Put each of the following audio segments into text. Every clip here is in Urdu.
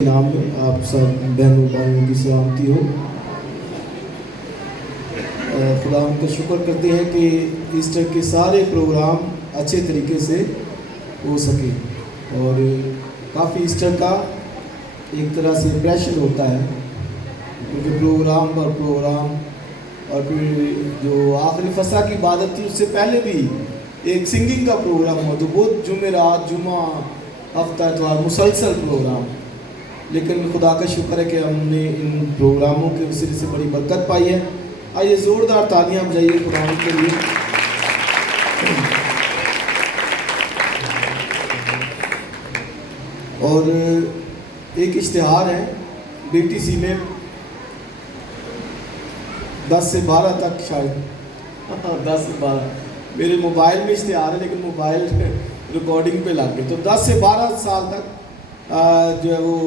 نام میں آپ سب بہنوں بھائیوں کی سلامتی ہو۔ خدا ہم کا شکر کرتے ہیں کہ ایسٹر کے سارے پروگرام اچھے طریقے سے ہو سکے، اور کافی ایسٹر کا ایک طرح سے پریشر ہوتا ہے کیونکہ پروگرام اور پھر جو آخری فسح کی عبادت تھی اس سے پہلے بھی ایک سنگنگ کا پروگرام ہوا، تو بہت جمعرات جمعہ ہفتہ اتوار مسلسل پروگرام، لیکن خدا کا شکر ہے کہ ہم نے ان پروگراموں کے وسیلے سے بڑی برکت پائی ہے۔ آئیے زوردار تالیاں بجائیے خدا کے لیے۔ اور ایک اشتہار ہے BTC میں 10 سے 12 تک، شاید 10 سے 12 میرے موبائل میں اشتہار ہے لیکن موبائل ریکارڈنگ پہ لگ گئے، تو 10 سے 12 سال تک جو ہے وہ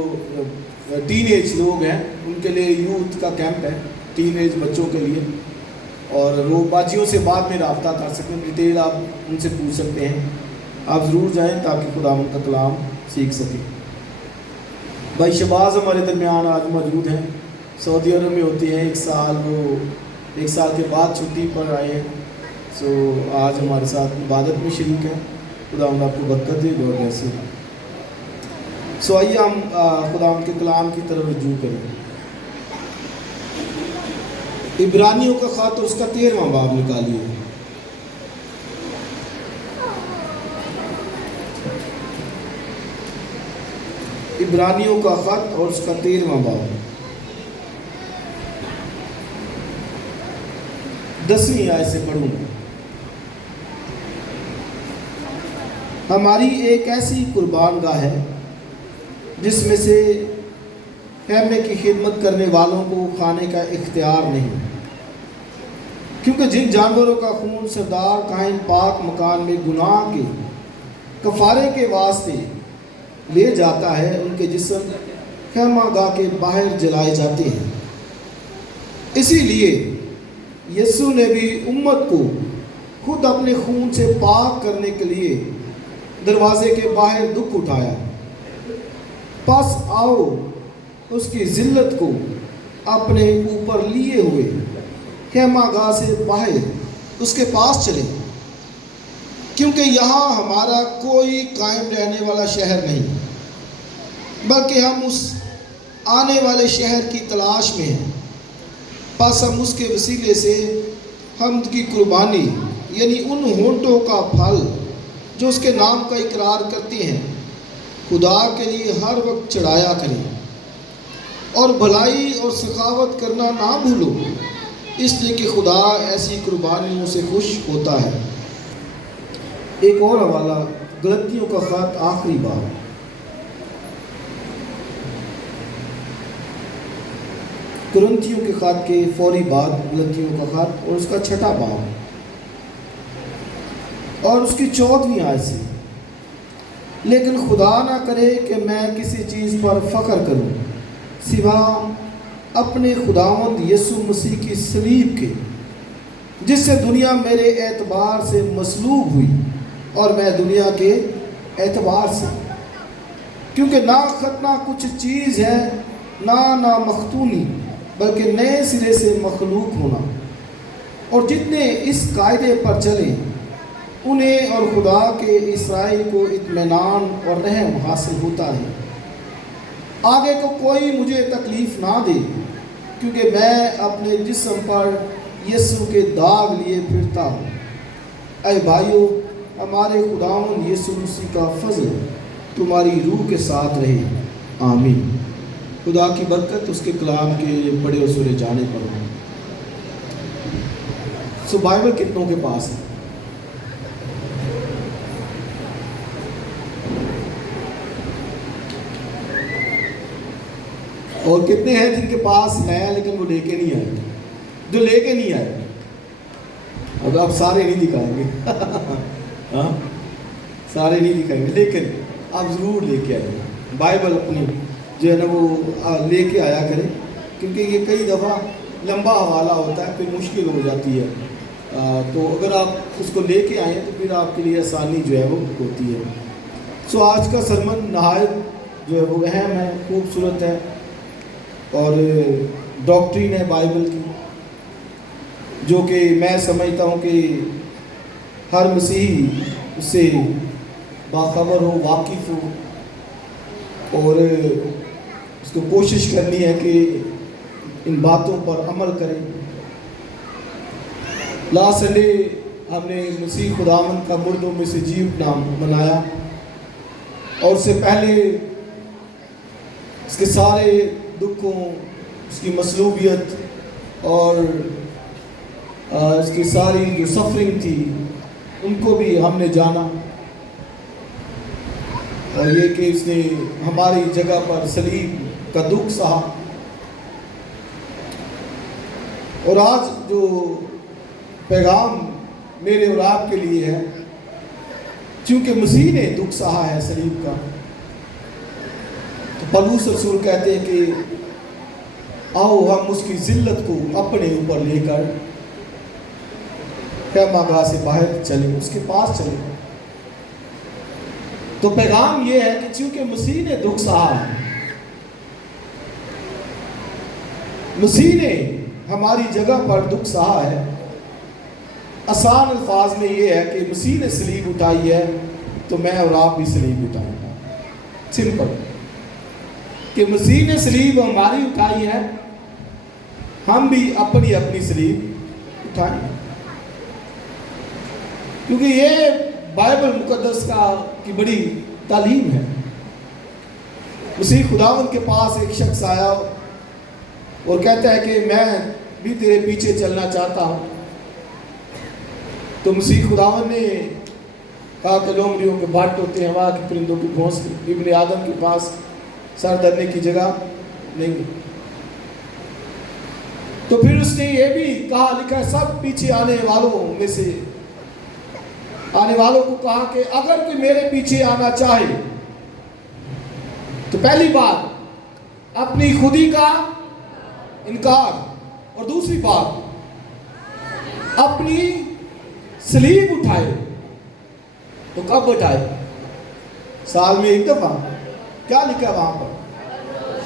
ٹین ایج لوگ ہیں ان کے لیے یوتھ کا کیمپ ہے، ٹین ایج بچوں کے لیے، اور وہ باجیوں سے بعد میں رابطہ کر سکتے ہیں، ڈیٹیل آپ ان سے پوچھ سکتے ہیں، آپ ضرور جائیں تاکہ خدا ان کا کلام سیکھ سکیں۔ بھائی شباز ہمارے درمیان آج موجود ہیں، سعودی عرب میں ہوتے ہیں، وہ ایک سال کے بعد چھٹی پر آئے ہیں، سو آج ہمارے ساتھ عبادت میں شریک ہیں۔ خدا ان آپ کو برکت دے اور ویسے سو آئیے ہم خدا ان کے کلام کی طرف رجوع کریں۔ عبرانیوں کا خط اور اس کا 13واں باب نکالیے۔ عبرانیوں کا خط اور اس کا 13واں باب 10ویں آیت سے پڑھوں گا۔ ہماری ایک ایسی قربان گاہ ہے جس میں سے خیمے کی خدمت کرنے والوں کو کھانے کا اختیار نہیں، کیونکہ جن جانوروں کا خون سردار کاہن پاک مکان میں گناہ کے کفارے کے واسطے لے جاتا ہے، ان کے جسم خیمہ گاہ کے باہر جلائے جاتے ہیں۔ اسی لیے یسوع نے بھی امت کو خود اپنے خون سے پاک کرنے کے لیے دروازے کے باہر دکھ اٹھایا۔ پس آؤ اس کی ذلت کو اپنے اوپر لیے ہوئے خیمہ گاہ سے باہر اس کے پاس چلیں، کیونکہ یہاں ہمارا کوئی قائم رہنے والا شہر نہیں، بلکہ ہم اس آنے والے شہر کی تلاش میں ہیں۔ پس ہم اس کے وسیلے سے حمد کی قربانی یعنی ان ہونٹوں کا پھل جو اس کے نام کا اقرار کرتے ہیں خدا کے لیے ہر وقت چڑھایا کریں، اور بھلائی اور سخاوت کرنا نہ بھولو، اس لیے کہ خدا ایسی قربانیوں سے خوش ہوتا ہے۔ ایک اور حوالہ غلطیوں کا خط آخری باب، کرنتھیوں کے خط کے فوری بعد غلطیوں کا خط اور اس کا 6واں باب اور اس کی 14ویں آیت سے، لیکن خدا نہ کرے کہ میں کسی چیز پر فخر کروں سوا اپنے خداوند یسوع مسیح کی صلیب کے، جس سے دنیا میرے اعتبار سے مسلوب ہوئی اور میں دنیا کے اعتبار سے، کیونکہ نہ ختنہ کچھ چیز ہے نہ مختونی، بلکہ نئے سرے سے مخلوق ہونا، اور جتنے اس قاعدے پر چلیں انہیں اور خدا کے اسرائیل کو اطمینان اور رحم حاصل ہوتا ہے۔ آگے کو کوئی مجھے تکلیف نہ دے، کیونکہ میں اپنے جسم پر یسوع کے داغ لیے پھرتا ہوں۔ اے بھائیو، ہمارے خداوند یسوع مسیح کا فضل تمہاری روح کے ساتھ رہے، آمین۔ خدا کی برکت اس کے کلام کے پڑھے اور سنے جانے پر ہو۔ سو بائبل کتنوں کے پاس ہے؟ اور کتنے ہیں جن کے پاس ہے لیکن وہ لے کے نہیں آئے؟ جو لے کے نہیں آئے، اب آپ سارے نہیں دکھائیں گے ہاں سارے نہیں دکھائیں گے، لیکن آپ ضرور لے کے آئیں۔ بائبل اپنی جو ہے نا وہ لے کے آیا کریں، کیونکہ یہ کئی دفعہ لمبا حوالہ ہوتا ہے، پھر مشکل ہو جاتی ہے، تو اگر آپ اس کو لے کے آئیں تو پھر آپ کے لیے آسانی جو ہے وہ ہوتی ہے۔ سو آج کا سرمن نہایت جو ہے وہ اہم ہے، خوبصورت ہے، اور ڈاکٹرین ہے بائبل کی، جو کہ میں سمجھتا ہوں کہ ہر مسیحی اس سے باخبر ہو، واقف ہو، اور اس کو کوشش کرنی ہے کہ ان باتوں پر عمل کریں۔ لاسٹ سنڈے ہم نے مسیح خداوند کا مردوں میں سے جی اٹھنا منایا، اور اس سے پہلے اس کے سارے دکھوں، اس کی مصلوبیت اور اس کی ساری جو سفرنگ تھی ان کو بھی ہم نے جانا، اور یہ کہ اس نے ہماری جگہ پر صلیب کا دکھ سہا۔ اور آج جو پیغام میرے اور آپ کے لیے ہے، چونکہ مسیح نے دکھ سہا ہے صلیب کا، تو پولس رسول کہتے ہیں کہ آؤ ہم اس کی ذلت کو اپنے اوپر لے کر خیمہ گاہ سے باہر چلیں، اس کے پاس چلیں۔ تو پیغام یہ ہے کہ چونکہ مسیح نے دکھ سہا ہے، مسیح نے ہماری جگہ پر دکھ سہا ہے، آسان الفاظ میں یہ ہے کہ مسیح نے صلیب اٹھائی ہے تو میں اور آپ بھی صلیب اٹھائیں گے۔ سمپل، کہ مسیح نے صلیب ہماری اٹھائی ہے، ہم بھی اپنی اپنی صلیب اٹھائیں، کیونکہ یہ بائبل مقدس کی بڑی تعلیم ہے۔ مسیح خداوند کے پاس ایک شخص آیا اور کہتا ہے کہ میں بھی تیرے پیچھے چلنا چاہتا ہوں، تو مسیح خداوند نے کہا کہ لومڑیوں کے بھٹ ہوتے ہیں، وہاں کے پرندوں کی گھونسلے، ابن آدم کے پاس سر دھرنے کی جگہ نہیں۔ تو پھر اس نے یہ بھی کہا، لکھا ہے سب پیچھے آنے والوں میں سے آنے والوں کو کہا کہ اگر کوئی میرے پیچھے آنا چاہے تو پہلی بات اپنی خودی کا انکار، اور دوسری بات اپنی صلیب اٹھائے۔ تو کب اٹھائے؟ سال میں ایک دفعہ؟ کیا لکھا ہے وہاں پر؟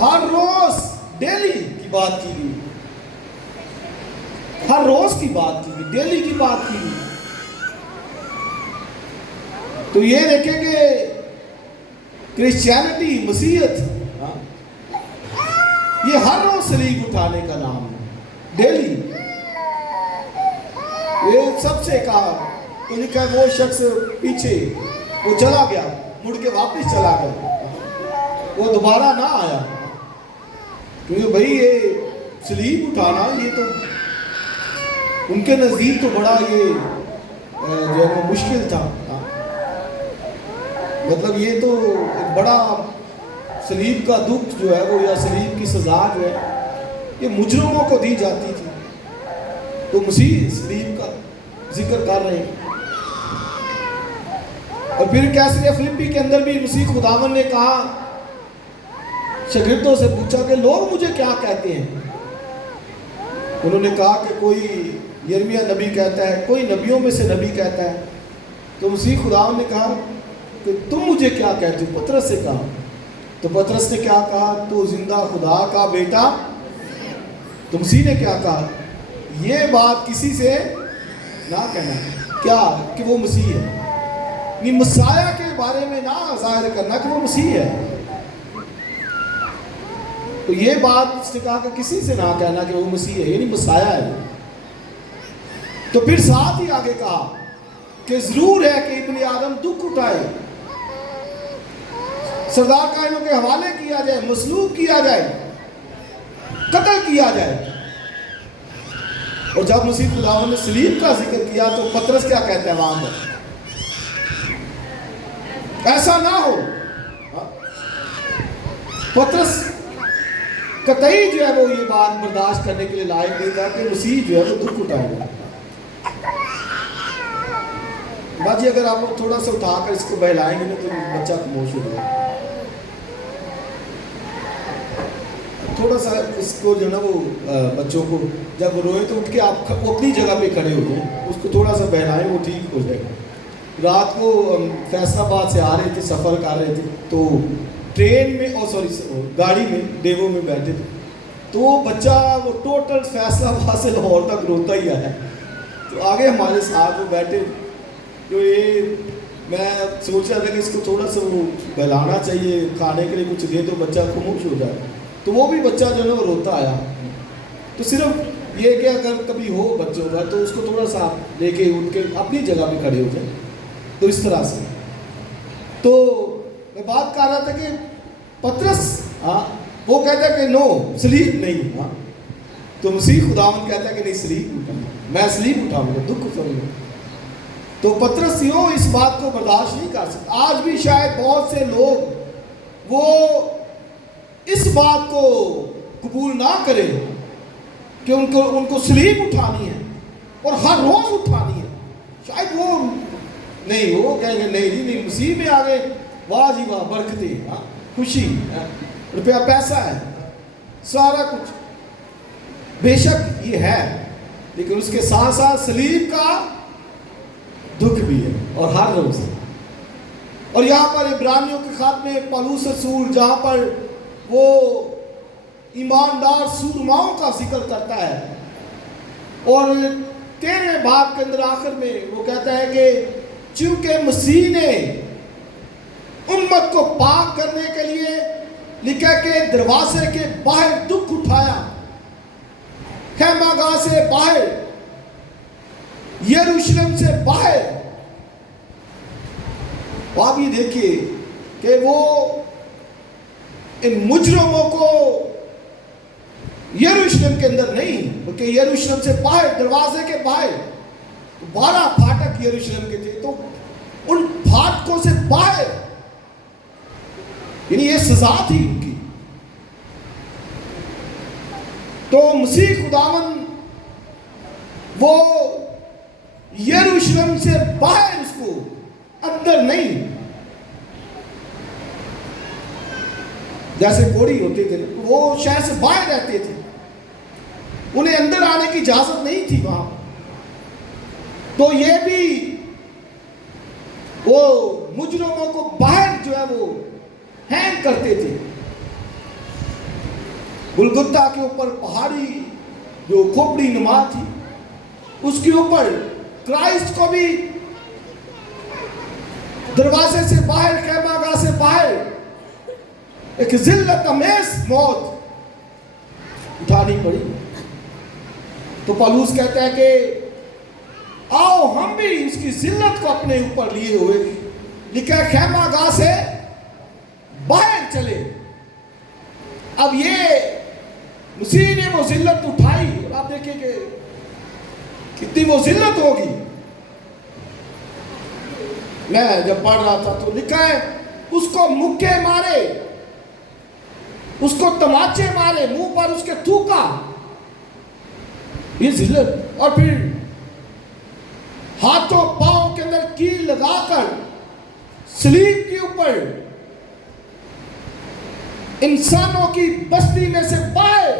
ہر روز، ڈیلی کی بات کی گئی، ہر روز کی بات کی گئی، ڈیلی کی بات کی گئی۔ تو یہ دیکھیں کہ کرسچینٹی، مسیحیت، یہ ہر روز صلیب اٹھانے کا نام ہے، ڈیلی۔ یہ سب سے کہا تو لکھا ہے وہ شخص پیچھے وہ چلا گیا، مڑ کے واپس چلا گیا، وہ دوبارہ نہ آیا، کیونکہ بھائی یہ صلیب اٹھانا یہ تو ان کے نزدیک تو بڑا یہ جو ہے وہ مشکل تھا، مطلب یہ تو ایک بڑا صلیب کا دکھ جو ہے وہ، یا صلیب کی سزا جو ہے یہ مجرموں کو دی جاتی تھی، تو مسیح صلیب کا ذکر کر رہے ہیں۔ اور پھر کیسریہ فلپی کے اندر بھی مسیح خداوند نے کہا، شاگردوں سے پوچھا کہ لوگ مجھے کیا کہتے ہیں؟ انہوں نے کہا کہ کوئی یرمیہ نبی کہتا ہے، کوئی نبیوں میں سے نبی کہتا ہے۔ تو مسیح خداوند نے کہا کہ تم مجھے کیا کہتے ہو؟ پطرس سے کہا، تو پطرس نے کیا کہا؟ تو زندہ خدا کا بیٹا۔ تو مسیح نے کیا کہا؟ یہ بات کسی سے نہ کہنا، کیا کہ وہ مسیح ہے، یعنی مسیح کے بارے میں نہ ظاہر کرنا کہ وہ مسیح ہے۔ تو یہ بات اس نے کہا کہ کسی سے نہ کہنا کہ وہ مسیح ہے، یعنی مسیح ہے۔ تو پھر ساتھ ہی آگے کہا کہ ضرور ہے کہ ابن آدم دکھ اٹھائے، سردار کائنوں کے حوالے کیا جائے، مصلوب کیا جائے، قتل کیا جائے۔ اور جب مسیح خداوند نے صلیب کا ذکر کیا تو پطرس کیا کہتا ہے وہاں پر؟ ایسا نہ ہو۔ پطرس قطعی جو ہے وہ یہ بات برداشت کرنے کے لیے لائق نہیں تھا کہ مسیح جو ہے وہ دکھ اٹھائے گا۔ باجی اگر آپ لوگ تھوڑا سا اٹھا کر اس کو بہلائیں گے نا تو بچہ خاموش ہو جائے گا، تھوڑا سا اس کو جو نا وہ بچوں کو جب روئے تو اٹھ کے آپ اپنی جگہ پہ کھڑے ہو جائیں، اس کو تھوڑا سا بہلائیں، وہ ٹھیک ہو جائے گا۔ رات کو فیصل آباد سے آ رہے تھے، سفر کر رہے تھے، تو ٹرین میں گاڑی میں دیووں میں بیٹھے تھے، تو وہ بچہ وہ ٹوٹل فیصلہ آباد سے لاہور تک روتا ہی آیا، تو آگے ہمارے ساتھ وہ بیٹھے، تو یہ میں سوچ رہا تھا کہ اس کو تھوڑا سا وہ بہلانا چاہیے، کھانے کے لیے کچھ دے تو بچہ خاموش ہو جائے، تو وہ بھی بچہ جو ہے وہ روتا آیا۔ تو صرف یہ کہ اگر کبھی ہو بچوں کا تو اس کو تھوڑا سا لے کے ان کے اپنی جگہ پہ کھڑے ہو جائیں، تو اس طرح سے۔ تو میں بات کر رہا تھا کہ پطرس وہ کہتا ہے کہ نو سلیپ نہیں، تو مسیح خداوند کہتا ہے کہ نہیں سلیپ اٹھاؤں، میں سلیپ اٹھاؤں گا، دکھ اٹھاؤں۔ تو پطرس یوں اس بات کو برداشت نہیں کر سکتا۔ آج بھی شاید بہت سے لوگ وہ اس بات کو قبول نہ کریں کہ ان کو سلیپ اٹھانی ہے اور ہر روز اٹھانی ہے، شاید وہ نہیں، وہ کہیں گے نہیں مسیح میں آگے واہ جی واہ برکتیں، خوشی، روپیہ پیسہ ہے، سارا کچھ بے شک یہ ہے، لیکن اس کے ساتھ ساتھ سلیب کا دکھ بھی ہے اور ہر روز ہے۔ اور یہاں پر عبرانیوں کے خط میں پولس رسول جہاں پر وہ ایماندار سورماؤں کا ذکر کرتا ہے، اور 13 باب کے اندر آخر میں وہ کہتا ہے کہ چونکہ مسیح نے امت کو پاک کرنے کے لیے لکھا کہ دروازے کے باہر دکھ اٹھایا، خیمہ گاہ سے باہر، یروشلم سے باہر۔ آپ یہ دیکھیے کہ وہ ان مجرموں کو یروشلم کے اندر نہیں بلکہ یروشلم سے باہر، دروازے کے باہر 12 پھاٹک یروشلم کے تھے، تو ان پھاٹکوں سے باہر، یعنی یہ سزا تھی ان کی۔ تو مسیح خداوند وہ یروشلم سے باہر، اس کو اندر نہیں، جیسے کوڑی ہوتے تھے وہ شہر سے باہر رہتے تھے، انہیں اندر آنے کی اجازت نہیں تھی وہاں۔ تو یہ بھی وہ مجرموں کو باہر جو ہے وہ ہینگ کرتے تھے۔ گلگتہ کے اوپر پہاڑی جو کھوپڑی نما تھی، اس کے اوپر کرائسٹ کو بھی دروازے سے باہر، خیمہ گاہ سے باہر ایک ذلت امیز موت اٹھانی پڑی۔ تو پولس کہتا ہے کہ آؤ ہم بھی اس کی ذلت کو اپنے اوپر لیے ہوئے، لکھا ہے خیمہ گاہ سے باہر چلے۔ اب یہ مسیح نے وہ ذلت اٹھائی، اور آپ دیکھیں کہ کتنی وہ ذلت ہوگی۔ میں جب پڑھ رہا تھا تو لکھا ہے اس کو مکے مارے، اس کو تماچے مارے، منہ پر اس کے تھوکا، یہ ذلت، اور پھر ہاتھوں پاؤں کے اندر کیل لگا کر صلیب کے اوپر انسانوں کی بستی میں سے باہر۔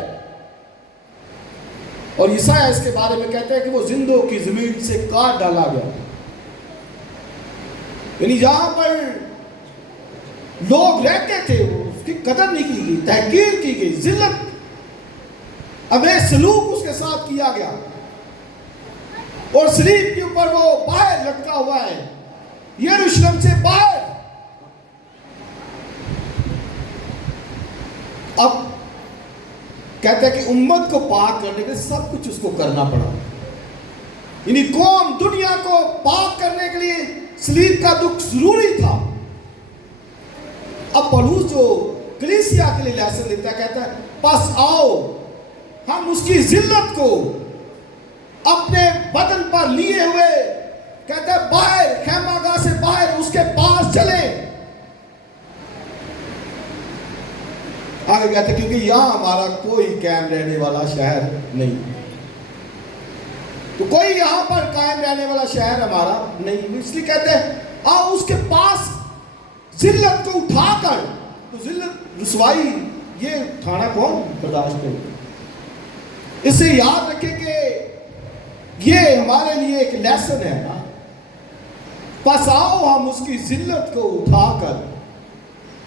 اور یسایہ اس کے بارے میں کہتے ہیں کہ وہ زندوں کی زمین سے کاٹ ڈالا گیا، یعنی جہاں پر لوگ رہتے تھے اس کی قدر نہیں کی گئی، تحقیر کی گئی، ذلت امیز سلوک اس کے ساتھ کیا گیا، اور صلیب کے اوپر وہ باہر لٹکا ہوا ہے، یروشلم سے باہر۔ اب کہتا ہے کہ امت کو پاک کرنے کے سب کچھ اس کو کرنا پڑا، یعنی قوم دنیا کو پاک کرنے کے لیے صلیب کا دکھ ضروری تھا۔ اب پولس جو کلیسیا کے لیے لیسن دیتا ہے، کہتا ہے پس آؤ ہم اس کی ذلت کو اپنے بدن پر لیے ہوئے، کہتا ہے باہر، خیمہ گاہ سے باہر اس کے پاس چلیں۔ آگے کہتے ہیں کیونکہ یہاں ہمارا کوئی قائم رہنے والا شہر نہیں، تو کوئی یہاں پر قائم رہنے والا شہر ہمارا نہیں، اس لیے کہتے ہیں آؤ اس کے پاس ذلت کو اٹھا کر۔ تو ذلت، رسوائی، یہ اٹھانا کون برداشت کرے؟ اس سے یاد رکھیں کہ یہ ہمارے لیے ایک لیسن ہے نا، پس آؤ ہم اس کی ذلت کو اٹھا کر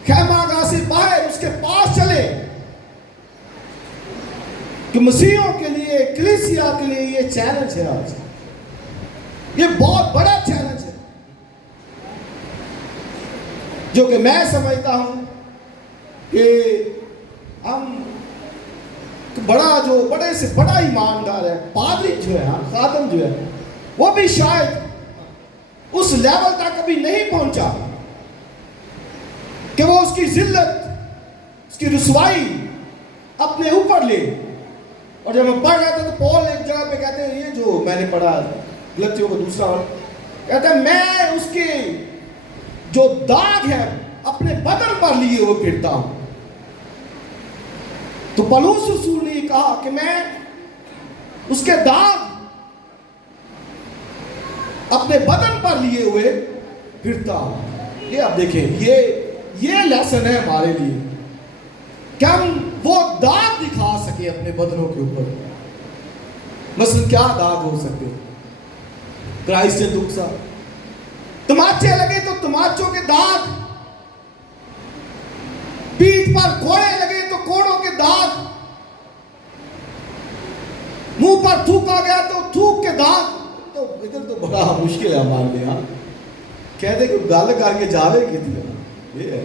خیمہ گاہ سے باہر اس کے پاس چلے، کہ مسیحوں کے لیے، کلیسیا کے لیے یہ چیلنج ہے آج، یہ بہت بڑا چیلنج ہے، جو کہ میں سمجھتا ہوں کہ ہم بڑے سے بڑا ایماندار ہے، پادری جو ہے، خادم جو ہے، وہ بھی شاید اس لیول تک کبھی نہیں پہنچا کہ وہ اس کی ذلت، اس کی رسوائی اپنے اوپر لے۔ اور جب ہم پڑھ رہے تھے تو پول ایک جگہ پہ کہتے ہیں، یہ جو میں نے پڑھا غلطیوں کو دوسرا کہتا ہے، میں اس کے جو داغ ہے اپنے بدن پر لیے ہوئے پھرتا ہوں۔ تو پولس رسول نے کہا کہ میں اس کے داغ اپنے بدن پر لیے ہوئے پھرتا ہوں۔ یہ آپ دیکھیں، یہ لیسن ہے ہمارے لیے کہ ہم وہ داغ دکھا سکیں اپنے بدنوں کے اوپر۔ مثلا کیا داغ ہو سکتے ہیں؟ کرائسٹ نے دکھ سا، تماچے لگے تو تماچوں کے داغ، پیٹھ پر کوڑے لگے تو کوڑوں کے داغ، منہ پر تھوکا گیا تو تھوک کے داغ۔ تو ادھر تو بڑا مشکل ہے ہمارے لیے، ہاں کہتے کہ گل کر کے جاوے کتنی یہ ہے،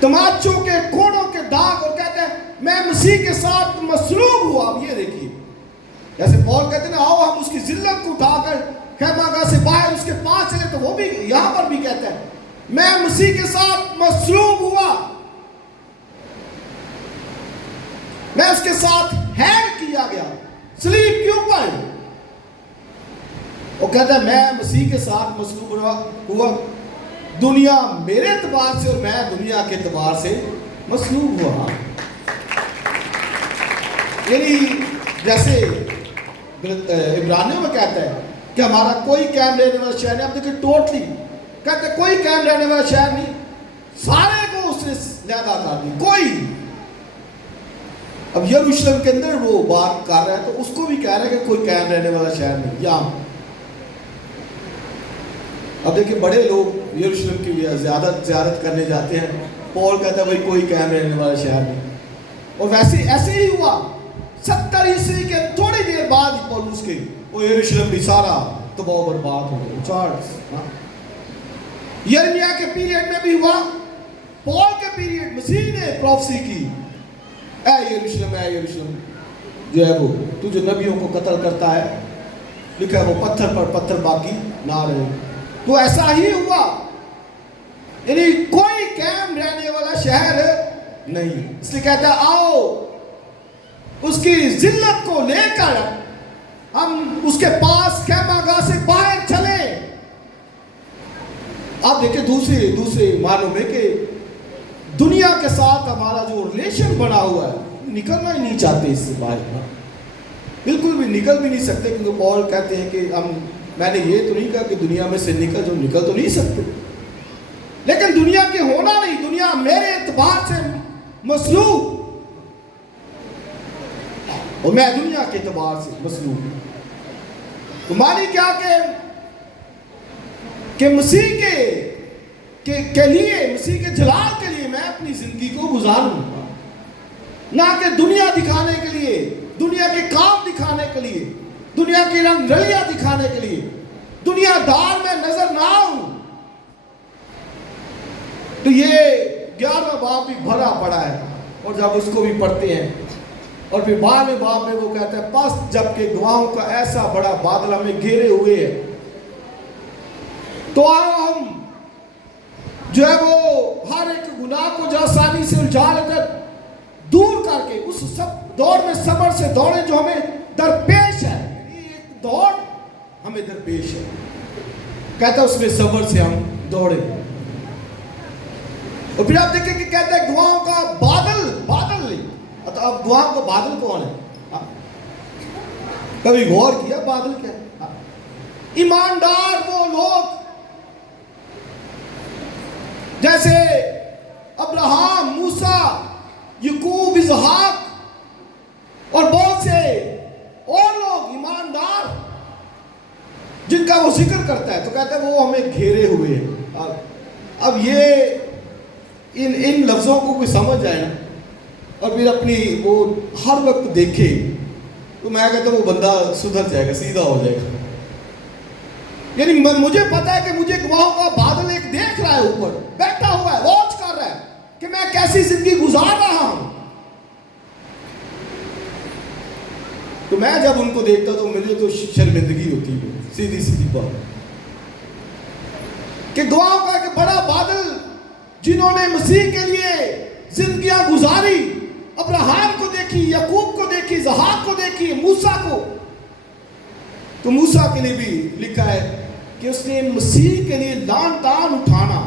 تماچوں کے کوڑوں کے داغ، اور کہتے ہیں میں مسیح کے ساتھ مصلوب ہوا۔ اب یہ دیکھیے، جیسے پول کہتے ہیں نا، آؤ ہم اس کی ذلت کو اٹھا کر خیمہ گاہ سے باہر اس کے پاس چلے، تو وہ بھی یہاں پر بھی کہتا ہے میں مسیح کے ساتھ مصلوب ہوا، میں اس کے ساتھ ہینگ کیا گیا صلیب کے اوپر۔ وہ کہتا ہے میں مسیح کے ساتھ مصلوب ہوا، دنیا میرے اعتبار سے اور میں دنیا کے اعتبار سے مصلوب ہوا۔ یعنی جیسے عبرانیوں میں کہتا ہے کہ ہمارا کوئی قائم رہنے والا شہر نہیں۔ اب دیکھیں ٹوٹلی کہتے ہیں کوئی قائم رہنے والا شہر نہیں، سارے کو اس نے لیدا کر دی، کوئی۔ اب یروشلم کے اندر وہ بات کر رہا ہے تو اس کو بھی کہہ رہا ہے کہ کوئی قائم رہنے والا شہر نہیں یہاں۔ اب دیکھیں بڑے لوگ یروشلم کی زیارت کرنے جاتے ہیں، پول کہتا ہے بھائی کوئی قائم رہنے والا شہر نہیں، اور ویسے ایسے ہی ہوا۔ 70 عیسوی کے تھوڑی دیر بعد پولس کے وہ یروشلم بھی سارا تباہ و برباد ہو گیا۔ یرمیا کے پیریڈ میں بھی ہوا، پول کے پیریڈ مسیح نے پروفیسی کی، اے یروشلم جو ہے وہ تو جو نبیوں کو قتل کرتا ہے، لکھا ہے وہ پتھر پر پتھر باقی نہ رہے۔ تو ایسا ہی ہوا، یعنی کوئی قائم رہنے والا شہر نہیں۔ اس لیے کہتا ہے آؤ اس کی ذلت کو لے کر ہم اس کے پاس خیمہ گاہ سے باہر چلیں۔ آپ دیکھیں دوسرے معنوں میں کہ دنیا کے ساتھ ہمارا جو ریلیشن بنا ہوا ہے، نکلنا ہی نہیں چاہتے اس سے باہر، بالکل بھی نکل بھی نہیں سکتے، کیونکہ پول کہتے ہیں کہ میں نے یہ تو نہیں کہا کہ دنیا میں سے نکل تو نہیں سکتے، لیکن دنیا کے ہونا نہیں، دنیا میرے اعتبار سے مصلوب اور میں دنیا کے اعتبار سے مصلوب۔ تو مانی کیا کہ مسیح کے لیے، مسیح کے جلال کے لیے میں اپنی زندگی کو گزاروں، نہ کہ دنیا دکھانے کے لیے، دنیا کے کام دکھانے کے لیے، دنیا کی رنگ رلیاں دکھانے کے لیے، دنیا دار میں نظر نہ آؤں۔ تو یہ 11واں باب بھی بھرا پڑا ہے، اور جب اس کو بھی پڑھتے ہیں اور پھر 12ویں باب میں وہ کہتا ہے پس جبکہ گواہوں کا ایسا بڑا بادل ہمیں گھیرے ہوئے ہے، تو آؤ ہم جو ہے وہ ہر ایک گناہ کو جو آسانی سے الجھا لیتے دور کر کے اس سب دوڑ میں صبر سے دوڑیں جو ہمیں درپیش ہے۔ یعنی ایک دوڑ ہمیں درپیش ہے، کہتا ہے اس میں صبر سے ہم دوڑیں۔ اور پھر آپ دیکھیں کہ کہتا ہے گواہوں کا بادل نہیں، تو اب گواہوں کا بادل کون ہے؟ کبھی غور کیا بادل کیا؟ ایماندار وہ لوگ جیسے ابراہم، موسیٰ، یعقوب، اسحاق اور بہت سے اور لوگ ایماندار جن کا وہ ذکر کرتا ہے، تو کہتا ہے وہ ہمیں گھیرے ہوئے ہیں۔ اب یہ ان لفظوں کو کوئی سمجھ جائے نا اور پھر اپنی وہ ہر وقت دیکھے تو میں کہتا ہوں وہ بندہ سدھر جائے گا، سیدھا ہو جائے گا. یعنی مجھے پتا ہے کہ مجھے گواہوں کا بادل ایک دیکھ رہا ہے، اوپر بیٹھا ہوا ہے، واچ کر رہا ہے کہ میں کیسی زندگی گزار رہا ہوں. تو میں جب ان کو دیکھتا تو مجھے تو شرمندگی ہوتی ہے، سیدھی سیدھی بات کہ گواہوں کا ایک بڑا بادل جنہوں نے مسیح کے لیے زندگیاں گزاری، ابراہیم کو دیکھی، یعقوب کو دیکھی، اسحاق کو دیکھی، موسیٰ کو. تو موسیٰ کے لیے بھی لکھا ہے کہ اس نے مسیح کے لیے لان تان اٹھانا،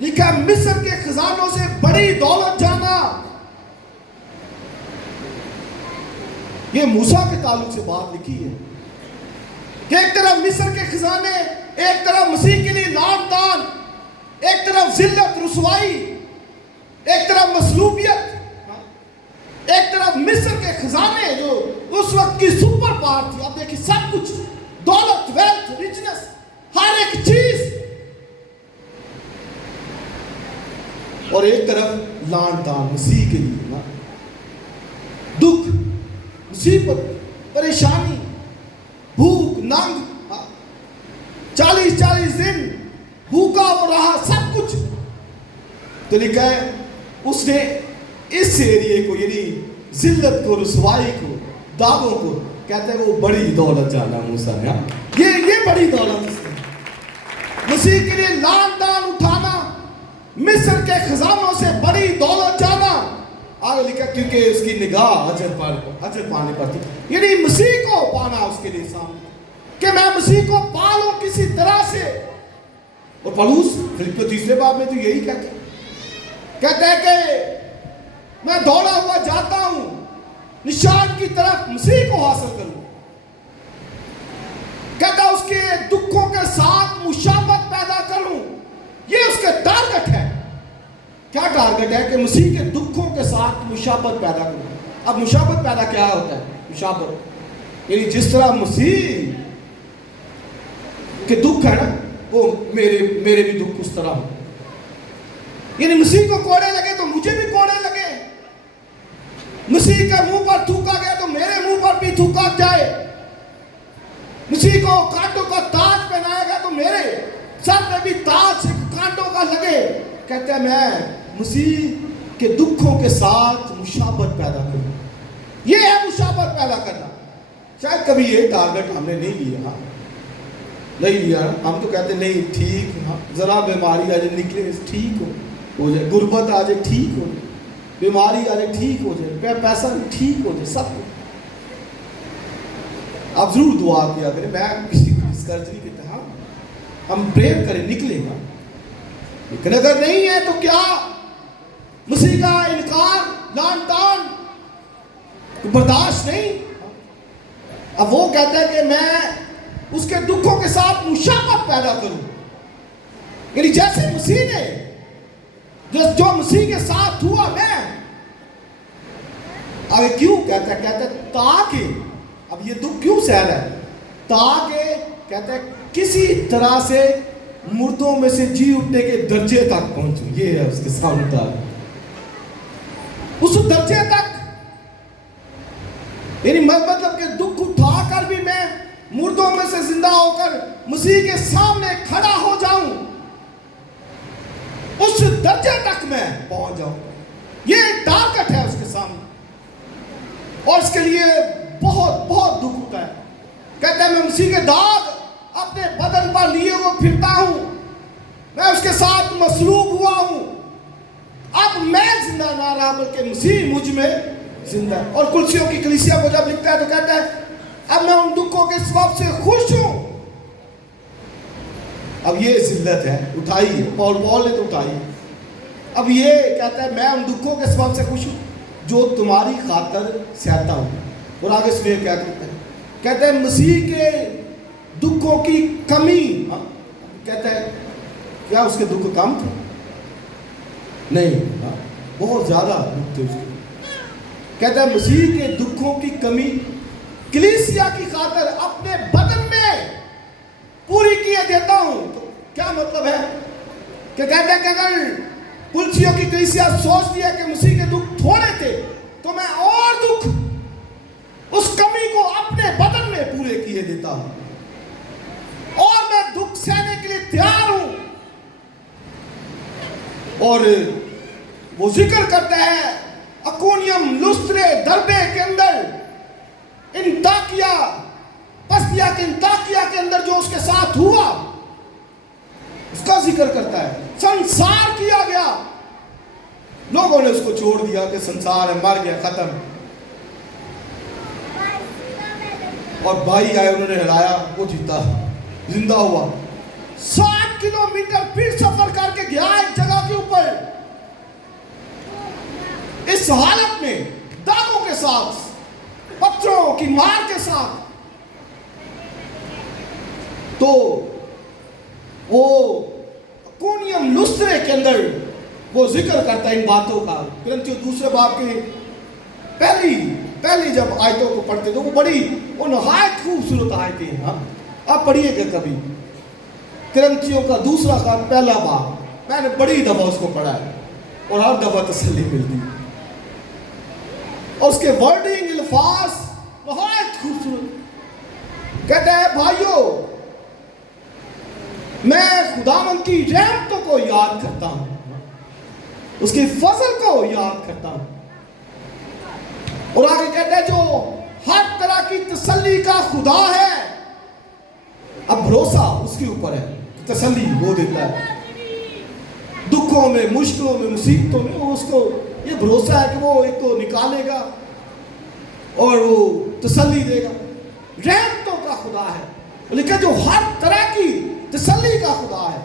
لکھا ہے مصر کے خزانوں سے بڑی دولت جانا. یہ موسیٰ کے تعلق سے بات لکھی ہے کہ ایک طرف مصر کے خزانے، ایک طرف مسیح کے لیے لان تان، ایک طرف ذلت رسوائی، ایک طرف مصلوبیت، ایک طرف مصر کے خزانے جو اس وقت کی سپر پاور تھی. اب دیکھیں سب کچھ، دولت، ویلتھ، ریچنس، ہر ایک چیز، اور ایک طرف لان تان مسیح کے لیے، دکھ، مصیبت، پریشانی، بھوک، ننگ، 40 دن بھوکا وہ رہا، سب کچھ. تو لکھا ہے اس نے اس ایریے کو، یعنی ذلت کو، رسوائی کو، داغوں کو، کہتے ہیں وہ بڑی دولت جانا موسیٰ نے. یہ بڑی دولت اس نے مسیح کے لیے لان تان اٹھانا، مصر کے خزانوں سے بڑی دولت جانا. آگے لکھا کیونکہ اس کی نگاہ اجر پانے پر تھی، یعنی مسیح کو پانا اس کے لیے سامنے، کہ میں مسیح کو پالوں کسی طرح سے. اور پولس فلپیوں 3 باب میں تو یہی کہتا ہے کہ میں دوڑا ہوا جاتا ہوں نشان کی طرف، مسیح کو حاصل کروں. کہتا ہے اس کے دکھوں کے ساتھ مشابہت پیدا کروں. یہ اس کے ٹارگٹ ہے. کیا ٹارگٹ ہے؟ کہ مسیح کے دکھوں کے ساتھ مشابہت پیدا کروں. اب مشابہت پیدا کیا ہوتا ہے؟ مشابہت یعنی جس طرح مسیح کے دکھ ہے نا، وہ میرے بھی دکھ اس طرح ہو. یعنی مسیح کو کوڑے لگے تو مجھے بھی کوڑے لگے، مسیح کے منہ پر تھوکا گیا تو میرے منہ پر بھی تھوکا جائے، مسیح کو کانٹوں کا تاج پہنایا گیا تو میرے سر میں بھی تاج کانٹوں کا لگے. کہتے ہیں میں مسیح کے دکھوں کے ساتھ مشابہت پیدا کروں. یہ ہے مشابہت پیدا کرنا. شاید کبھی یہ ٹارگٹ ہم نے نہیں لیا، ہم تو کہتے ہیں نہیں ٹھیک، ذرا بیماری آ جائے نکلے ٹھیک ہو جائے، غربت آ جائے ٹھیک ہو جائے، بیماری آ جائے ٹھیک ہو جائے، پیسہ ٹھیک ہو جائے، سب کچھ. آپ ضرور دعا کیا کریں. میں کسی کو ڈسکرج نہیں کرتا، ہاں ہم پریئر کریں نکلے گا. لیکن اگر نہیں ہے تو کیا مسیح کا انکار، لعن طعن برداشت نہیں. اب وہ کہتا ہے کہ میں اس کے دکھوں کے ساتھ مشابہت پیدا کروں، یعنی جیسے مسیح نے جو مسیح کے ساتھ ہوا میں. آگے کیوں کہتا ہے تاکہ، اب یہ دکھ کیوں سہ رہا ہے؟ تاکہ کہتا ہے کسی طرح سے مردوں میں سے جی اٹھنے کے درجے تک پہنچوں. یہ ہے اس کے سامنے اس درجے تک، یعنی مطلب کہ دکھ اٹھا کر بھی میں مردوں میں سے زندہ ہو کر مسیح کے سامنے کھڑا ہو جاؤں، اس درجے تک میں پہنچ جاؤں. یہ ٹارگٹ ہے اس کے سامنے، اور اس کے لیے بہت بہت دکھ ہوتا ہے. کہتا ہے میں مسیح کے داغ اپنے بدن پر لیے وہ پھرتا ہوں، میں اس کے ساتھ مصلوب ہوا ہوں. اب میں زندہ نہ رہا بلکہ مسیح مجھ میں زندہ ہے. اور کلسیوں کی کلیسیا کو جب لکھتا ہے تو کہتا ہے اب میں ان دکھوں کے سبب سے خوش ہوں. اب یہ ذلت ہے، اٹھائی ہے، پال نے تو اٹھائی ہے. اب یہ کہتا ہے میں ان دکھوں کے سبب سے خوش ہوں جو تمہاری خاطر سہتا ہوں. اور آگے اس میں کیا کہتا ہے مسیح کے دکھوں کی کمی. کہتا ہے کیا اس کے دکھ کم تھے؟ نہیں، بہت زیادہ دکھ تھے اس کے. کہتا ہے مسیح کے دکھوں کی کمی کلیسیا کی خاطر اپنے بدن میں پوری کیے دیتا ہوں. تو کیا مطلب ہے؟ کہ کہتے ہیں کہ اگر پلسیوں کی کلیسیا سوچتی ہے کہ مسیح کے دکھ تھوڑے تھے تو میں اور دکھ اس کمی کو اپنے بدن میں پورے کیے دیتا ہوں، اور میں دکھ سہنے کے لیے تیار ہوں۔ اور وہ ذکر کرتا ہے اکونیم، لسترے، دربے کے اندر، انطاکیہ، پسدیا کے انطاکیہ کے اندر جو اس کے ساتھ ہوا اس کا ذکر کرتا ہے۔ سنسار کیا گیا، لوگوں نے اس کو چھوڑ دیا کہ سنسار ہے، مر گیا، ختم۔ اور بھائی آئے، انہوں نے ہلایا، وہ جیتا، زندہ ہوا۔ 7 کلومیٹر پھر سفر کر کے گیا ایک جگہ کے اوپر، اس حالت میں، داغوں کے ساتھ، پتھروں کی مار کے ساتھ۔ تو وہ اکونیم لسترے کے اندر وہ ذکر کرتا ہے ان باتوں کا۔ کرنتھیوں دوسرے باب کے پہلی جب آیتوں کو پڑھتے تو وہ نہایت خوبصورت آیتیں ہیں۔ آپ پڑھیے گا کبھی کرنتھیوں کا دوسرا کا پہلا باب، میں نے بڑی دفعہ اس کو پڑھا ہے اور ہر دفعہ تسلی ملتی، اور اس کے ورڈنگ، الفاظ نہایت خوبصورت۔ کہتا ہے بھائیو، میں خداوند کی رحمتوں کو یاد کرتا ہوں، اس کی فضل کو یاد کرتا ہوں۔ اور آگے کہتا ہے جو ہر طرح کی تسلی کا خدا ہے، اب بھروسہ اس کے اوپر ہے، تسلی وہ دیتا ہے دکھوں میں، مشکلوں میں، مصیبتوں میں، وہ اس کو یہ بھروسہ ہے کہ وہ ایک تو نکالے گا اور وہ تسلی دے گا۔ رحمتوں کا خدا ہے، لیکن جو ہر طرح کی تسلی کا خدا ہے۔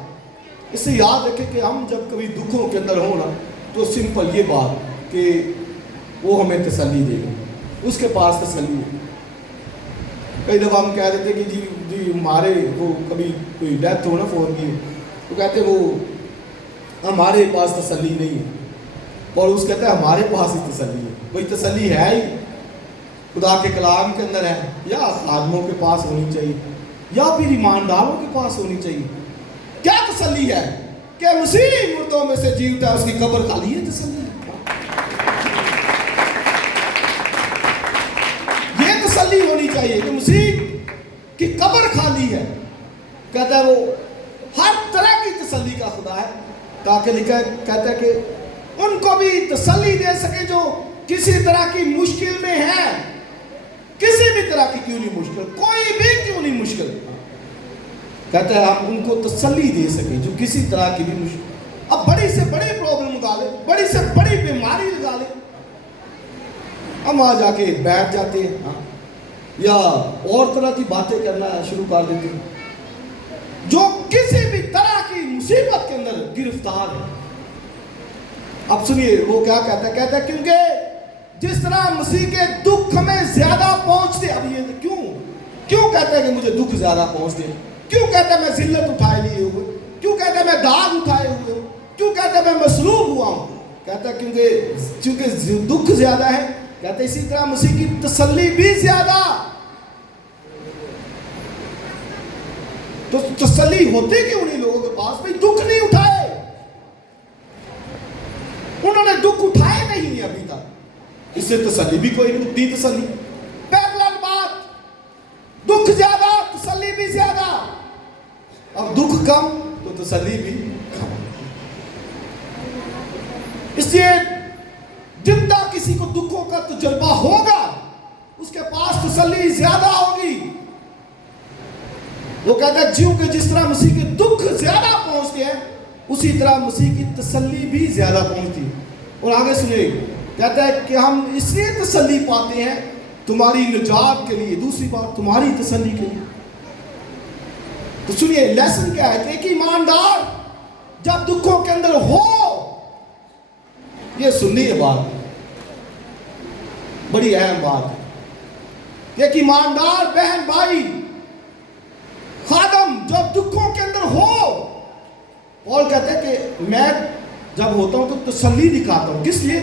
اس سے یاد رکھیں کہ ہم جب کبھی دکھوں کے اندر ہوں نا تو سمپل یہ بات کہ وہ ہمیں تسلی دے گا، اس کے پاس تسلی ہے۔ کئی دفعہ ہم کہہ دیتے کہ جی ہمارے وہ کبھی کوئی ڈیتھ ہو نا فون کی، تو کہتے وہ ہمارے پاس تسلی نہیں ہے، اور اس کہتے ہیں ہمارے پاس ہی تسلی ہے۔ بھئی تسلی ہے ہی خدا کے کلام کے اندر ہے، یا خادموں کے پاس ہونی چاہیے، یا پھر ایمانداروں کے پاس ہونی چاہیے۔ کیا تسلی ہے کہ مسیح مردوں میں سے جی اٹھا، اس کی قبر خالی ہے، تسلی ہے۔ یہ تسلی ہونی چاہیے کہ مسیح کی قبر خالی ہے۔ کہتا ہے وہ ہر طرح کی تسلی کا خدا ہے، تاکہ لکھا ہے، کہتا ہے کہ ان کو بھی تسلی دے سکے جو کسی طرح کی مشکل میں ہے، کسی بھی طرح کی کیوں نہیں مشکل، کوئی بھی کیوں نہیں مشکل، کہتا ہے ہم ان کو تسلی دے سکیں جو کسی طرح کی بھی مشکل۔ اب بڑی سے بڑی پرابلم لگا لے، بڑی سے بڑی بیماری لگا لے، ہم وہاں جا کے بیٹھ جاتے ہیں یا اور طرح کی باتیں کرنا شروع کر دیتے ہیں جو کسی بھی طرح کی مصیبت کے اندر گرفتار ہے۔ اب سنیے وہ کیا کہتا ہے، کہتا ہے کیونکہ جس طرح مسیح کے دکھ ہمیں زیادہ پہنچتے، اب یہ کیوں کہتا ہے کہ مجھے دکھ زیادہ پہنچتے، کیوں کہتا ہے میں ذلت اٹھائے لیے ہوئے، کیوں کہتا ہے میں داغ اٹھائے ہوئے ہوں، کیوں کہتا ہے میں مصلوب ہوا ہوں، کہتا ہے کیونکہ دکھ زیادہ ہے، کہتا ہے اسی طرح مسیح کی تسلی بھی زیادہ۔ تو تسلی ہوتی کیوں نہیں لوگوں کے پاس؟ بھئی دکھ نہیں اٹھائے، انہوں نے دکھ اٹھائے نہیں ابھی تک، اس سے تسلی بھی کوئی نہیں، اتنی تسلی۔ پیرلل بات، دکھ زیادہ تسلی بھی زیادہ، اب دکھ کم تو تسلی بھی کم۔ اس لیے جتنا کسی کو دکھوں کا تجربہ ہوگا اس کے پاس تسلی زیادہ ہوگی۔ وہ کہتا ہے جیوں کہ جس طرح مسیح کے دکھ زیادہ پہنچتے ہیں اسی طرح مسیح کی تسلی بھی زیادہ پہنچتی ہے۔ اور آگے سنیے، کہتا ہے کہ ہم اس لیے تسلی پاتے ہیں تمہاری نجات کے لیے، دوسری بات تمہاری تسلی کے لیے۔ تو سنیے لیسن کیا ہے کہ ایک ایماندار جب دکھوں کے اندر ہو، یہ سننی ہے بات، بڑی اہم بات ہے کہ ایک ایماندار بہن بھائی خادم جب دکھوں کے اندر ہو، پال کہتے ہیں کہ میں جب ہوتا ہوں تو تسلی دکھاتا ہوں، کس لیے؟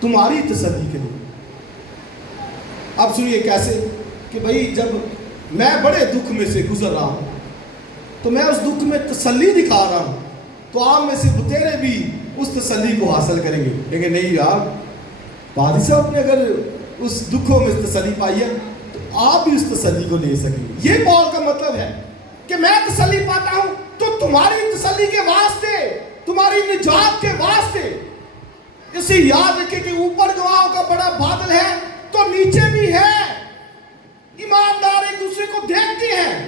تمہاری تسلی کے لیے۔ اب سنیے کیسے کہ بھئی جب میں بڑے دکھ میں سے گزر رہا ہوں تو میں اس دکھ میں تسلی دکھا رہا ہوں تو آپ میں سے بتیرے بھی اس تسلی کو حاصل کریں گے. لیکن نہیں یار، پادری صاحب نے اگر اس دکھوں میں تسلی پائی ہے تو آپ بھی اس تسلی کو لے سکیں گے. یہ پال کا مطلب ہے کہ میں تسلی پاتا ہوں تو تمہاری تسلی کے واسطے، تمہاری نجات کے واسطے. اسی یاد رکھیں کہ اوپر گواہوں کا بڑا بادل ہے تو نیچے بھی ہے. ایماندار ایک دوسرے کو دیکھتے ہیں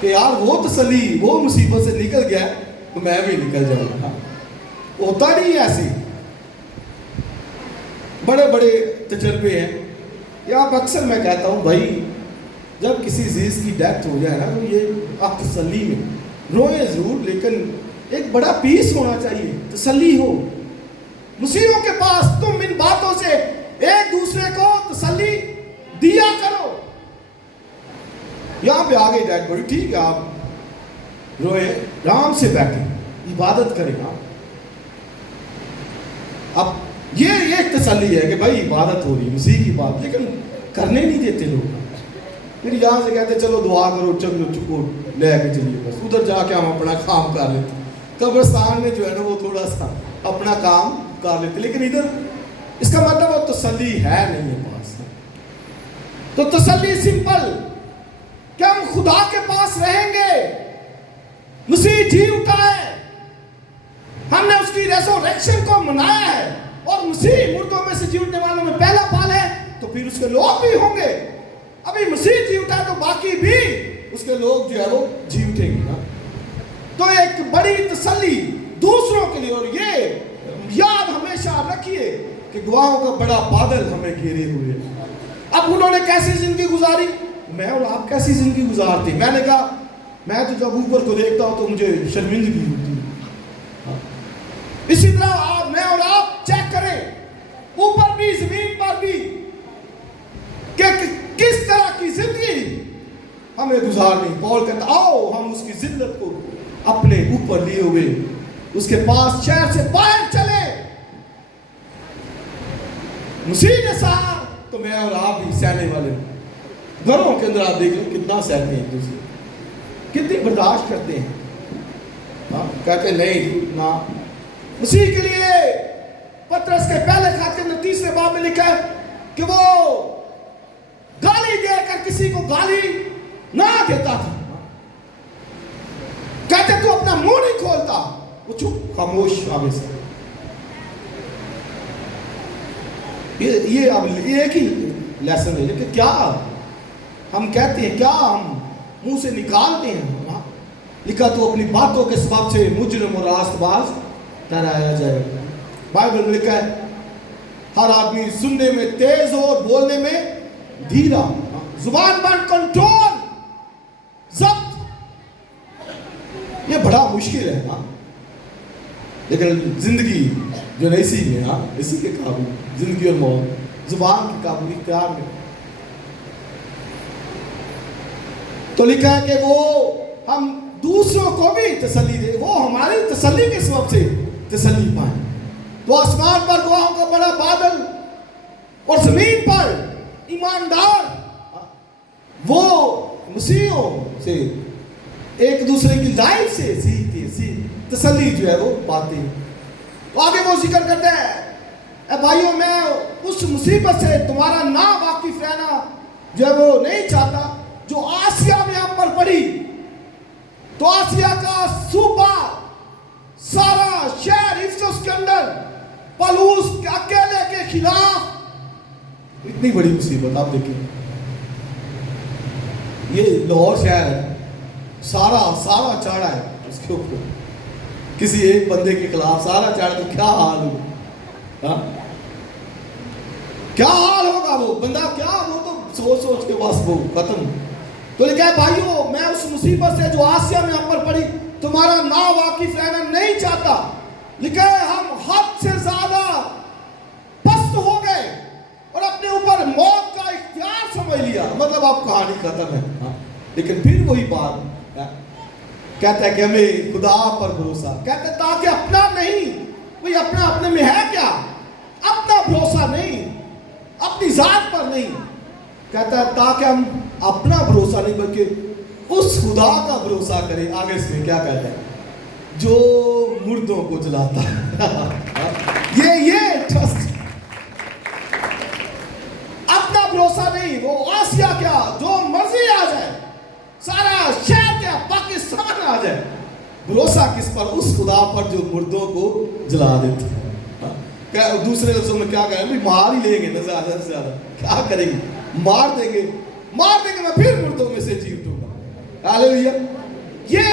کہ یار وہ تسلی، وہ مصیبت سے نکل گیا تو میں بھی نکل جاؤں گا. ہوتا نہیں ایسے. بڑے بڑے تجربے ہیں. یا اکثر میں کہتا ہوں بھائی جب کسی عزیز کی ڈیتھ ہو جائے نا تو یہ آپ تسلی میں روئیں ضرور، لیکن ایک بڑا پیس ہونا چاہیے، تسلی ہو. مسیحوں کے پاس تم ان باتوں سے ایک دوسرے کو تسلی دیا کرو. یہاں پہ آگے ڈیتھ بڑی ٹھیک ہے، آپ روئیں، آرام سے بیٹھیں، عبادت کریں. اب یہ ایک تسلی ہے کہ بھائی عبادت ہو رہی ہے، مسیح کی بات، لیکن کرنے نہیں دیتے لوگ. پھر یہاں سے کہتے چلو دعا کرو، چلو چکو لے کے چلیے، بس ادھر جا کے ہم اپنا کام کر لیتے. قبرستان میں جو ہے نا وہ تھوڑا سا اپنا کام کر لیتے، لیکن ادھر اس کا مطلب وہ تسلی ہے نہیں ہے پاس. تو تسلی سمپل کہ ہم خدا کے پاس رہیں گے. مسیح جی اٹھا ہے، ہم نے اس کی ریزوریکشن کو منایا ہے، اور مسیح مردوں میں سے جی اٹھنے والوں میں پہلا پال ہے، تو پھر اس کے لوگ بھی ہوں گے. ابھی مسیح جی اٹھا ہے تو باقی بھی اس کے لوگ جو ہے وہ جی اٹھیں گے. تو ایک بڑی تسلی دوسروں کے لیے. اور یہ یاد ہمیشہ رکھیے کہ گواہوں کا بڑا بادل ہمیں گھیرے ہوئے. اب انہوں نے کیسی زندگی گزاری، میں اور آپ کیسی زندگی گزارتے. میں نے کہا میں تو جب اوپر کو دیکھتا ہوں تو مجھے شرمندگی ہوتی ہے. اسی طرح میں اور آپ چیک کریں اوپر بھی زمین پر بھی کہ کس طرح کی زندگی ہمیں گزارنی. پول کہتا آؤ ہم اس کی ذلت کو اپنے اوپر لیے ہوئے اس کے پاس شہر سے باہر چلے. مسیح نے سہا تو میں اور آپ بھی سہنے والے. گھروں کے اندر آپ دیکھ لیں کتنا سہتے ہیں ایک دوسرے، کتنی برداشت کرتے ہیں. کہتے نہیں نا. مسیح کے لیے پترس کے پہلے خط کے 29 باب میں لکھا ہے کہ وہ گالی دے کر کسی کو گالی نہ دیتا تھا. کہتے تو اپنا منہ نہیں کھولتا، وہ چپ خاموش آگے سے. یہ اب ایک ہی لیسن ہے کہ کیا ہم کہتے ہیں، کیا ہم منہ سے نکالتے ہیں. لکھا تو اپنی باتوں کے سبب سے مجرم اور راست باز ٹھہرایا جائے. بائبل میں لکھا ہے ہر آدمی سننے میں تیز ہو اور بولنے میں دھیرا. زبان پر کنٹرول، ضبط، یہ بڑا مشکل ہے. لیکن زندگی جو ہے اسی میں، اسی کے قابو، زندگی اور موت زبان کے قابو اختیار میں. تو لکھا ہے کہ وہ ہم دوسروں کو بھی تسلی دے، وہ ہماری تسلی کے سبب سے تسلی پائیں. تو آسمان پر گواہوں کا بڑا بادل اور زمین پر ایماندار وہ مسیحوں سے ایک دوسرے کی لائف سے سیکھتے، تسلی جو ہے وہ پاتے ہیں. تو آگے وہ ذکر کرتے ہیں اے بھائیوں میں اس مصیبت سے تمہارا نا واقف رہنا جو ہے وہ نہیں چاہتا جو آسیا میں ہم پر پڑی. تو آسیا کا صوبہ سارا شہر افسس کے اندر پولس کے اکیلے کے خلاف اتنی بڑی مصیبت. آپ دیکھیں یہ لاہور شہر ہے، سارا چاڑا ہے اس کے اوپر، کسی ایک بندے کے خلاف سارا چاڑا تو کیا حال ہوگا. کیا حال ہوگا وہ بندہ، کیا وہ تو سوچ کے بس وہ ختم. تو لکھا ہے بھائیو میں اس مصیبت سے جو آسیا میں ہم پر پڑی تمہارا نا واقف رہنا نہیں چاہتا. لکھا ہے ہم حد سے زیادہ پست ہو گئے اور اپنے اوپر موت کا اختیار سمجھ لیا. مطلب اب کہانی ختم ہے. لیکن پھر وہی بات کہتا ہے کہ ہمیں خدا پر بھروسہ، کہتا ہے تاکہ اپنا نہیں. وہی اپنا اپنے میں ہے کیا؟ اپنا بھروسہ نہیں، اپنی ذات پر نہیں. کہتا ہے تاکہ ہم اپنا بھروسہ نہیں بلکہ اس خدا کا بھروسہ کرے. آگے اس میں کیا کہتا ہے؟ جو مردوں کو جلاتا ہے. یہ ٹرسٹ، اپنا بھروسہ نہیں. وہ آسیا کیا جو مرضی آ جائے، سارا شہر کیا پاکستان آ جائے، بھروسہ کس پر؟ اس خدا پر جو مردوں کو جلا دیتا ہے. دوسرے لفظوں میں کیا کہیں؟ مار ہی لیں گے نا، زیادہ سے زیادہ کیا کریں گے؟ مار دیں گے، میں پھر مردوں میں سے جی اٹھوں گا. ہاللیلویا. یہ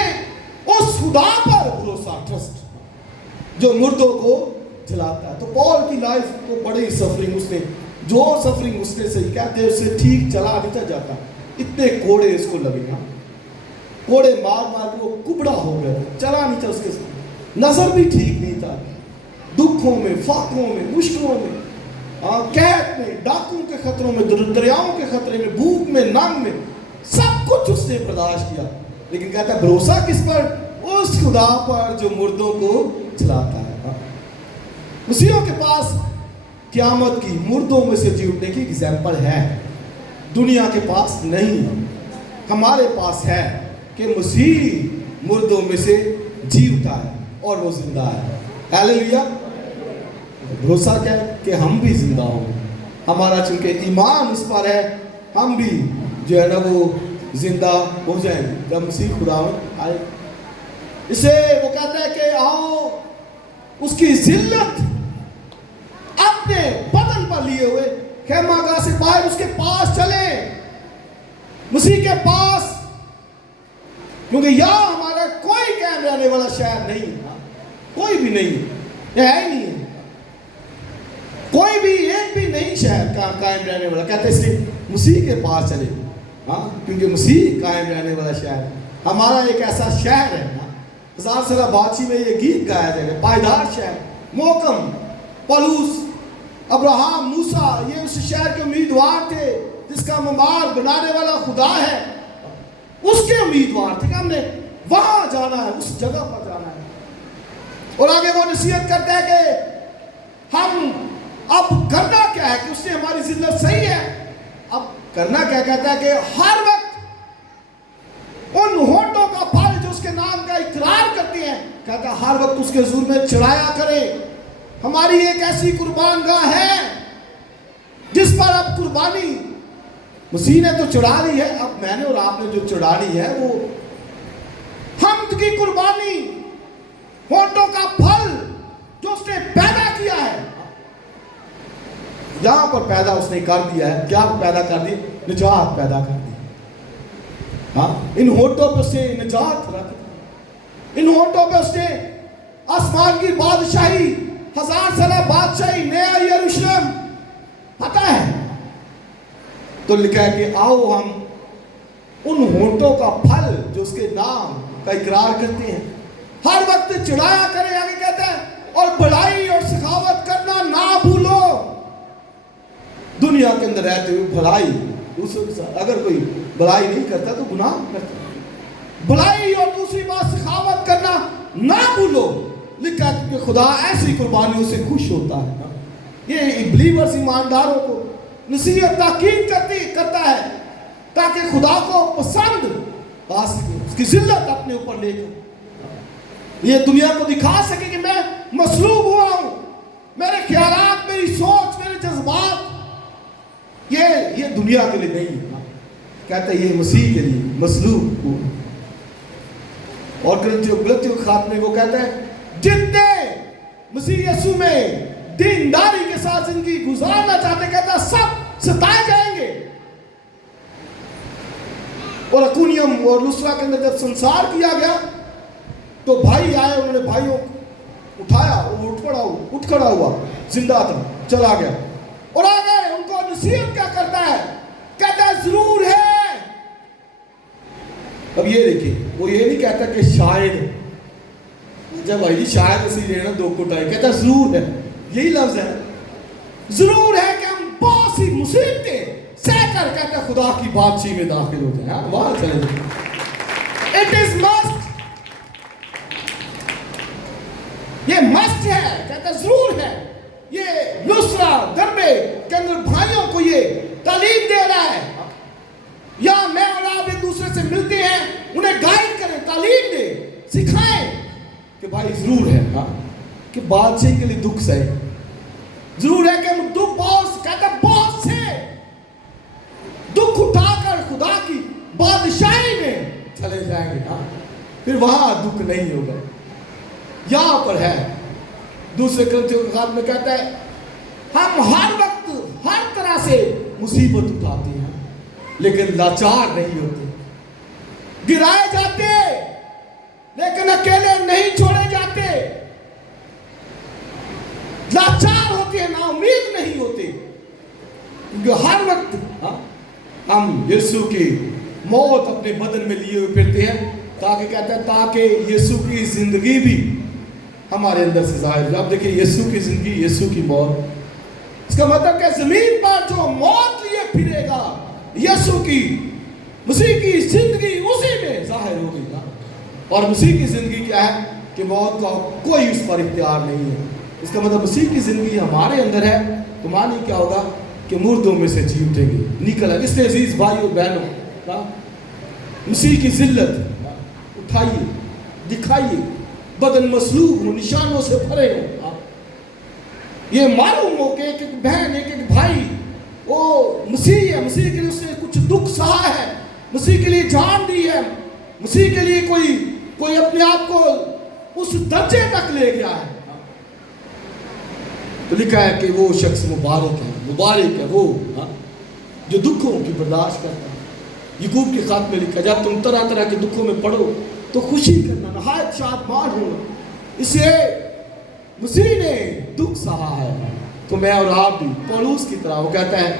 اس خدا پر بھروسہ، ٹرسٹ، جو مردوں کو جلاتا ہے. تو پال کی لائف کو بڑی سفرنگ، اس نے جو سفرنگ اس نے صحیح کہتے ہیں، اس سے ٹھیک چلا نہیں تھا جاتا. اتنے کوڑے اس کو لگے گا، کوڑے مار مار کے وہ کبڑا ہو گیا، چلا نہیں تھا اس کے ساتھ. نظر بھی ٹھیک نہیں تھا. دکھوں میں، فاقوں میں، مشکلوں میں، قحط میں، ڈاکوں کے خطروں میں، دریاؤں کے خطرے میں، بھوک میں، ننگ میں، سب کچھ اس نے برداشت کیا. لیکن کہتا ہے بھروسہ کس پر؟ اس خدا پر جو مردوں کو جلاتا ہے. مسیحیوں کے پاس قیامت کی، مردوں میں سے جی اٹھنے کی ایگزامپل ہے. دنیا کے پاس نہیں، ہمارے پاس ہے کہ مسیح مردوں میں سے جی اٹھا ہے اور وہ زندہ ہے. ہاللیلویا. بھروسہ کیا ہے؟ کہ ہم بھی زندہ ہوں. ہمارا چونکہ ایمان اس پر ہے، ہم بھی جو ہے نا وہ زندہ ہو جائیں گے جب مسیح خداوند آئے. اسے وہ کہتا ہے کہ آؤ اس کی ذلت اپنے بدن پر لیے ہوئے خیمہ گاہ سے باہر اس کے پاس چلیں، مسیح کے پاس. کیونکہ یہاں ہمارا کوئی قائم رہنے والا شہر نہیں، کوئی بھی نہیں ہے ہی نہیں، کوئی بھی ایک بھی نہیں شہر کا قائم رہنے والا. کہتے ہیں اس لیے مسیح کے پاس چلے، کیونکہ مسیح قائم رہنے والا شہر ہے. ہمارا ایک ایسا شہر ہے، 1000 سالہ بادشاہی میں یہ گیت گایا جائے گا، پائیدار شہر، محکم. پولس، ابراہم، موسیٰ، یہ اس شہر کے امیدوار تھے جس کا ممار بنانے والا خدا ہے. اس کے امیدوار تھے کہ ہم نے وہاں جانا ہے، اس جگہ پر جانا ہے. اور آگے وہ نصیحت کرتا ہے کہ ہم اب کرنا کیا ہے، کہ اس نے ہماری ذلت صحیح ہے. اب کرنا کیا؟ کہتا ہے کہ ہر وقت ان ہونٹوں کا پھل جو اس کے نام کا اقرار کرتی ہیں، کہتا ہے ہر وقت اس کے حضور میں چڑھایا کرے. ہماری ایک ایسی قربان گاہ ہے جس پر اب قربانی مسیح نے تو چڑھا لی ہے، اب میں نے اور آپ نے جو چڑھانی ہے وہ حمد کی قربانی، ہونٹوں کا پھل جو اس نے پیدا کیا ہے. یہاں پر پیدا اس نے کر دیا ہے. کیا پیدا کر دی؟ نجات پیدا کر دی. ان ہونٹوں پہ اس نے نجات رکھ دی. ان ہونٹوں پہ اس نے آسمان کی بادشاہی، 1000 سالہ بادشاہی، نیا یروشلم پتہ ہے. تو لکھا ہے کہ آؤ ہم ان ہونٹوں کا پھل جو اس کے نام کا اقرار کرتے ہیں ہر وقت چڑھایا کریں. آگے کہتا ہے اور بڑائی اور سخاوت کرنا نہ بھولو. دنیا کے اندر رہتے ہوئے بڑائی دوسروں کے ساتھ، اگر کوئی بڑائی نہیں کرتا تو گناہ کرتا. بڑائی اور دوسری بات سخاوت کرنا نہ بھولو. لکھا ہے کہ خدا ایسی قربانیوں سے خوش ہوتا ہے. یہ بلیورز، ایمانداروں کو نصیحت تاکید کرتا ہے تاکہ خدا کو پسند آ سکے، اس کی ذلت اپنے اوپر لے کر یہ دنیا کو دکھا سکے کہ میں مصلوب ہوا ہوں. میرے خیالات، میری سوچ، میرے جذبات یہ دنیا کے لیے نہیں ہے. کہتا ہے یہ مسیح کے لیے مصلوب ہوا. اور غلطیوں کے خاتمے وہ کہتا ہے جتنے مسیح یسوع میں دینداری کے ساتھ زندگی گزارنا چاہتے، کہتا ہے سب ستائے جائیں گے. اور اکونیم اور لسرا کے اندر جب سنسار کیا گیا تو بھائی آئے، انہوں نے بھائیوں اٹھایا، وہ اٹھ کھڑا ہوا، زندہ تھا، چلا گیا. اور آگے ان کو نصیحت کیا کرتا ہے؟ کہتا ہے ضرور ہے. اب یہ دیکھیں، وہ یہ نہیں کہتا کہ شاید، جب بھائی شاید اسی لینا دو کٹائے، کہتا ضرور ہے. یہی لفظ ہے، ضرور ہے کہ ہم بہت سی مصیبتیں سہ کر کہتا ہے خدا کی بادشاہی میں داخل ہو جائیں. وہاں چلے جائیں. It is must. یہ must ہے، کہتا ضرور ہے. یہ لسرا دربے کے اندر بھائیوں کو یہ تعلیم دے رہا ہے. یا میں اور آپ ایک دوسرے سے ملتے ہیں کہ بادشاہی کے لیے دکھ سہے. ضرور ہے کہ ہم دکھ بہت کہتے ہیں بہت سے دکھ اٹھا کر خدا کی بادشاہی میں چلے جائیں گے. ہاں پھر وہاں دکھ نہیں ہوگا. یہاں پر ہے دوسرے کرنتھیوں کے خط میں کہتا ہے ہم ہر وقت ہر طرح سے مصیبت اٹھاتے ہیں لیکن لاچار نہیں ہوتے. گرائے جاتے لیکن اکیلے نہیں چھوڑے جاتے. لاچار ہوتے ہیں, نا امید نہیں ہوتے, کیونکہ ہر وقت ہم یسوع کی موت اپنے بدن میں لیے ہوئے پھرتے ہیں, تاکہ کہتا ہے تاکہ یسوع کی زندگی بھی ہمارے اندر سے ظاہر ہو. اب دیکھیں یسوع کی زندگی, یسوع کی موت, اس کا مطلب کہ زمین پر جو موت لیے پھرے گا یسوع کی مسیح کی زندگی اسی میں ظاہر ہوگی. اور مسیح کی زندگی کیا ہے کہ موت کا کوئی اس پر اختیار نہیں ہے. اس کا مطلب مسیح کی زندگی ہمارے اندر ہے تو معنی کیا ہوگا کہ مردوں میں سے جی اٹھیں گے, نکل ہے. اس لیے عزیز بھائیوں بہنوں, مسیح کی ذلت اٹھائیے, دکھائیے, بدن مصلوب ہو, نشانوں سے بھرے ہو. یہ معلوم ہو کہ ایک ایک بہن, ایک ایک بھائی وہ مسیح ہے, مسیح کے لیے اس نے کچھ دکھ سہا ہے, مسیح کے لیے جان دی ہے, مسیح کے لیے کوئی اپنے آپ کو اس درجے تک لے گیا ہے. تو لکھا ہے کہ وہ شخص مبارک ہے وہ جو دکھوں کی برداشت کرتا ہے. یعقوب کے خط میں لکھا جب تم طرح طرح کے دکھوں میں پڑو تو خوشی کرنا, نہایت شادمان ہونا. اسے مسیح نے دکھ سہا ہے تو میں اور آپ بھی پولوس کی طرح, وہ کہتا ہے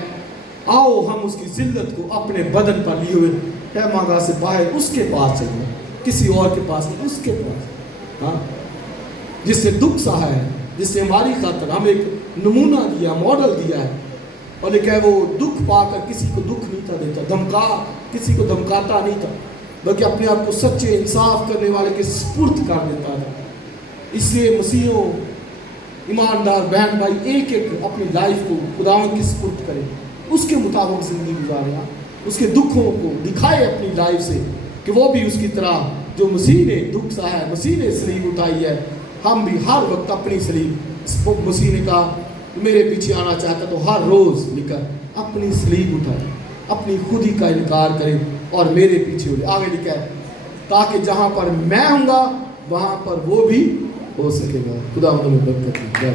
آؤ ہم اس کی ذلت کو اپنے بدن پر لیے ہوئے پیمانگاہ سے باہر اس کے پاس چلیں, کسی اور کے پاس نہیں, اس کے پاس, جس سے دکھ سہا ہے, جس نے ہماری خاطر ہم ایک نمونہ دیا, ماڈل دیا ہے. اور لکھا ہے وہ دکھ پا کر کسی کو دکھ نہیں تھا دیتا, کسی کو دھمکاتا نہیں تھا, بلکہ اپنے آپ کو سچے انصاف کرنے والے کے سپرد کر دیتا تھا. اس لیے مسیحوں, ایماندار بہن بھائی, ایک ایک اپنی لائف کو خداوند کی سپرد کرے, اس کے مطابق زندگی گزارے, اس کے دکھوں کو دکھائے اپنی لائف سے کہ وہ بھی اس کی طرح جو مسیح نے دکھ سہا ہے, مسیح نے صلیب اٹھائی ہے, ہم بھی ہر وقت اپنی صلیب, مسیح نے کہا میرے پیچھے آنا چاہتا تو ہر روز لے کر اپنی صلیب اٹھائے, اپنی خودی کا انکار کرے اور میرے پیچھے ہو جائے. آگے لکھا ہے تاکہ جہاں پر میں ہوں گا وہاں پر وہ بھی ہو سکے گا. خدا تمہیں برکت دے.